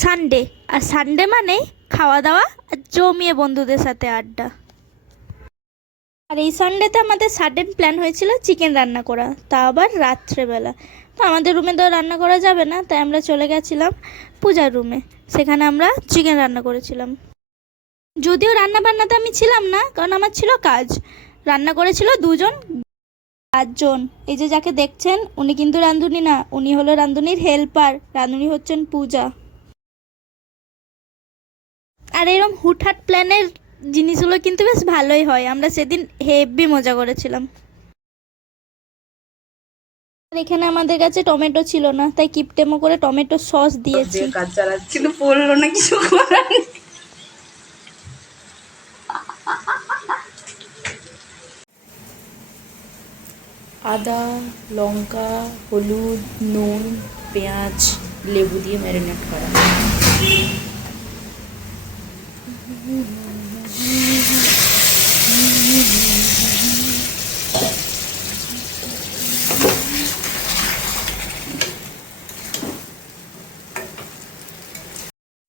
Sunday, আর Sunday মানেই খাওয়া দাওয়া আর জমিয়ে বন্ধুদের সাথে আড্ডা। আর এই সানডেতে আমাদের সাডেন প্ল্যান হয়েছিল চিকেন রান্না করা, তা আবার রাত্রেবেলা। তো আমাদের রুমে তো রান্না করা যাবে না, তাই আমরা চলে গেছিলাম পূজার রুমে। সেখানে আমরা চিকেন রান্না করেছিলাম। যদিও রান্না বান্নাতে আমি ছিলাম না, কারণ আমার ছিল কাজ। রান্না করেছিল দুজন, 5 জন। এই যে যাকে দেখছেন উনি কিন্তু রাঁধুনি না, উনি হলো রাঁধুনির হেল্পার। রাঁধুনি হচ্ছেন পূজা। আর এরকম হুটহাট প্ল্যানের জিনিসগুলো কিন্তু বেশ ভালোই হয়। আমরা সেদিন হেভি মজা করেছিলাম। আর এখানে আমাদের কাছে টমেটো ছিল না, তাই কিপটেমো করে টমেটো সস দিয়েছি। কাজ চালাচ্ছি, কিন্তু পড়লো না কিছু করার নেই। আদা, লঙ্কা, হলুদ, নুন, পেঁয়াজ, লেবু দিয়ে ম্যারিনেট করা।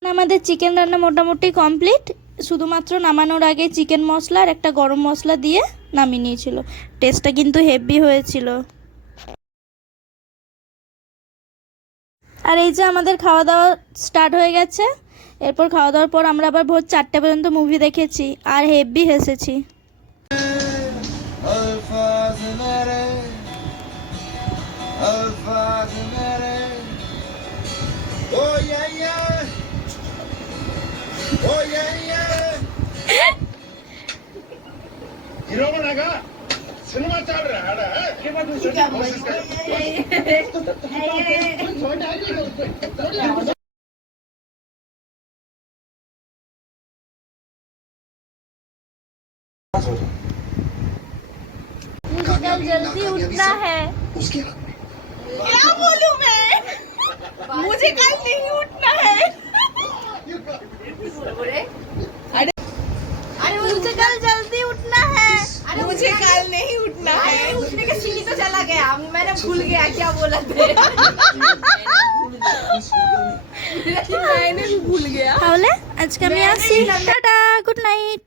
আমাদের চিকেন রান্না মোটামুটি কমপ্লিট। শুধুমাত্র নামানোর আগে চিকেন মশলা আর একটা গরম মশলা দিয়ে নামিয়ে নিয়েছিল। টেস্টটা কিন্তু হেভি হয়েছিল। আর এই যে আমাদের খাওয়া দাওয়া স্টার্ট হয়ে গেছে। এরপর খাওয়া দাওয়ার পর আমরা আবার ভোর 4টে পর্যন্ত মুভি দেখেছি আর হেভি হেসেছি। सिनेमा चल रहा है मुझे कल जल्दी उठना है। उसके हाथ में क्या बोलूं मैं? मुझे कल नहीं उठना है। अरे मुझे कल जल्दी उठना है। अरे मुझे कल नहीं उठना है। उठने का सीढ़ी तो चला गया, मैंने भूल गया क्या बोला था। मैंने भी भूल गया। তাহলে আজকে আমি আসি, টাটা, গুড নাইট।